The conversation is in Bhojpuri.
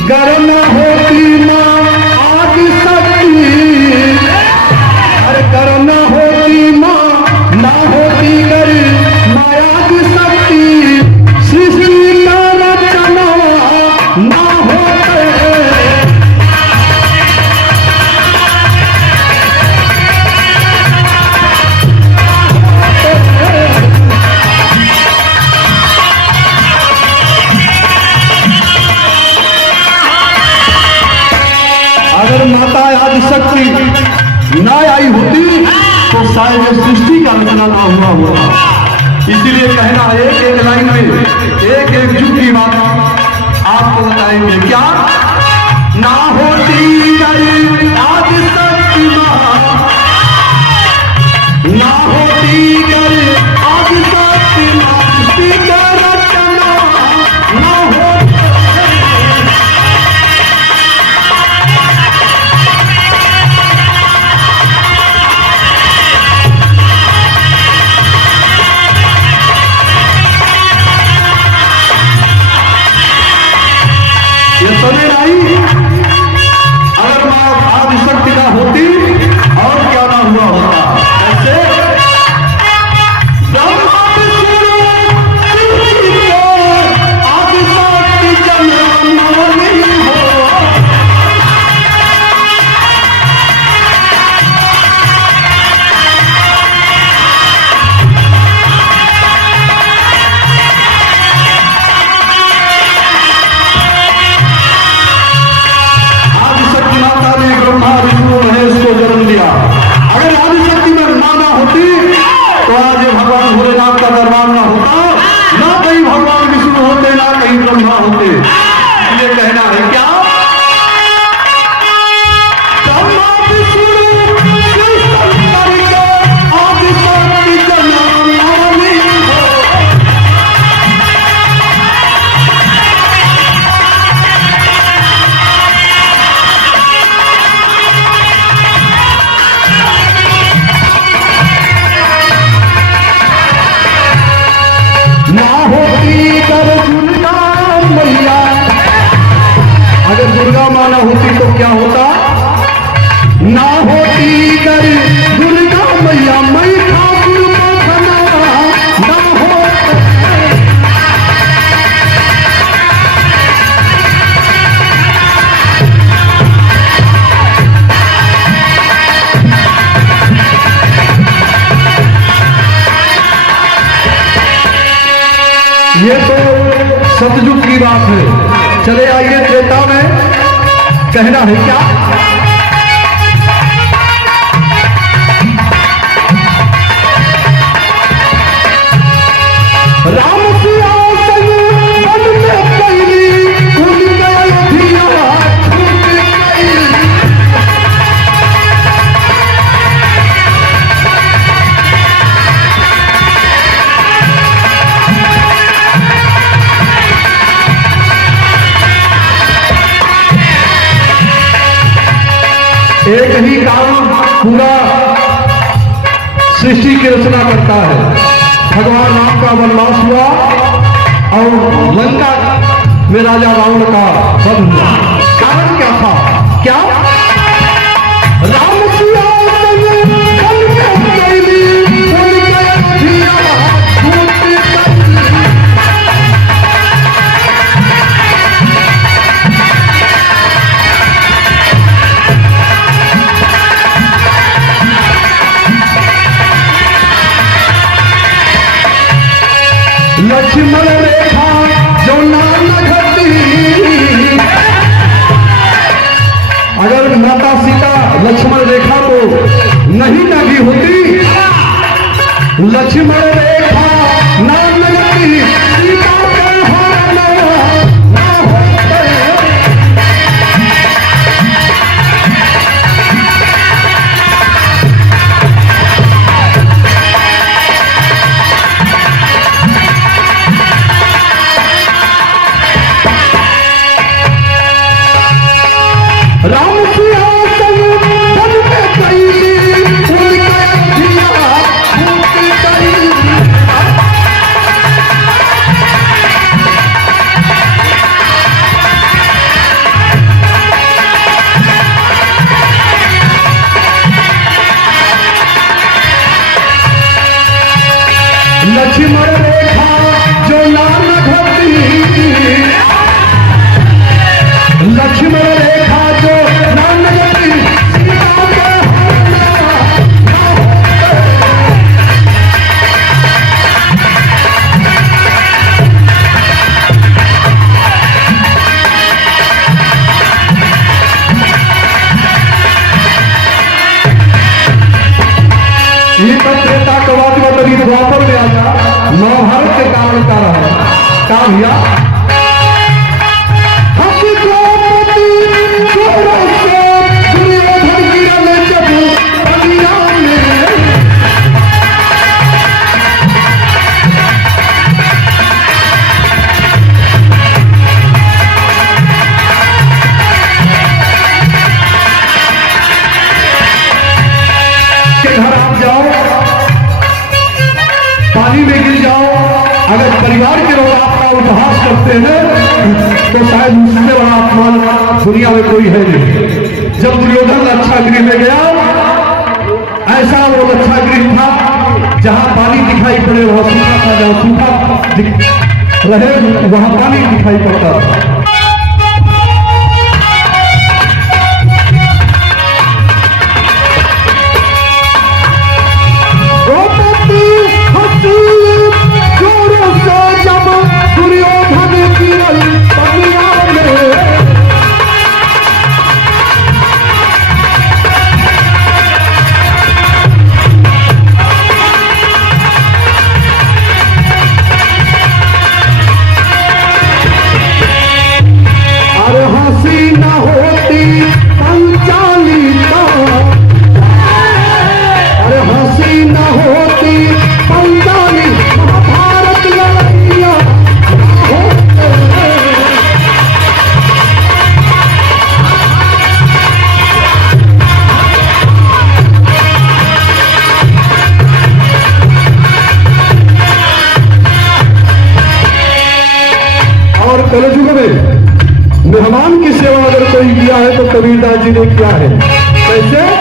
गर न होती माँ आदि शक्ति, अरे गर न होती माँ ना होती गर मायादि शक्ति, सृष्टि का रचना ना होते। अगर माता आदिशक्ति ना आई होती तो शायद ये सृष्टि का रचना ना हुआ होगा। इसीलिए कहना है एक एक लाइन में एक एक युग की बात आपको बताएंगे। क्या ना होती गई आदिशक्ति माँ, ना होती गई आदिशक्ति माँ, सृष्टि का रचना ना होती। समय आई अगर मां आदिशक्ति ना होती और क्या ना हुआ होता। ऐसे आदिशक्ति जन्म नहीं हो। ब्रह्मा विष्णु महेश को जन्म दिया। अगर आदिशक्ति में मां ना होती तो आज भगवान भोलेनाथ का दरबार ना होता, ना कहीं भगवान विष्णु होते, ना कहीं ब्रह्मा होते। ये कहना है क्या आदिशक्ति जन्म नहीं हो। ना होती कर दुर्गा मैया, अगर दुर्गा माँ ना होती तो क्या होता। ना होती कर दुर्गा मैया मैं ठाकुर बना ना होता। ये तो सतयुग की बात है। चले आइए त्रेता में। कहना है क्या राम सिया संग वन में पहली उड़ गया अयोध्या छूट गई। एक ही काम पूरा सृष्टि की रचना करता है। भगवान राम का वनवास हुआ और लंका में राजा रावण का वध हुआ। कारण क्या था। क्या राम सिया संग वन में पहली उड़ गया अयोध्या छूट गई। लक्ष्मण रेखा जो नाम घटी, अगर माता सीता लक्ष्मण रेखा को नहीं लगी होती, लक्ष्मण रेखा नाम घटी सीता का हार ना होते। राम सिया संग वन में पहली उड़ गया अयोध्या छूट गई। क्या भैया पानी में गिर जाओ, अगर परिवार के लोग आपका उपहास करते हैं तो शायद उससे बड़ा अपमान दुनिया में कोई है नहीं। जब दुर्योधन लक्षागृह में गया, ऐसा वो लक्षागृह था जहां पानी दिखाई पड़े वहां सूखा था, जहां सूखा रहे वहां पानी दिखाई पड़ता था। कलयुग में मेहमान की सेवा अगर कोई किया है तो कबीरदास जी ने किया है। कैसे?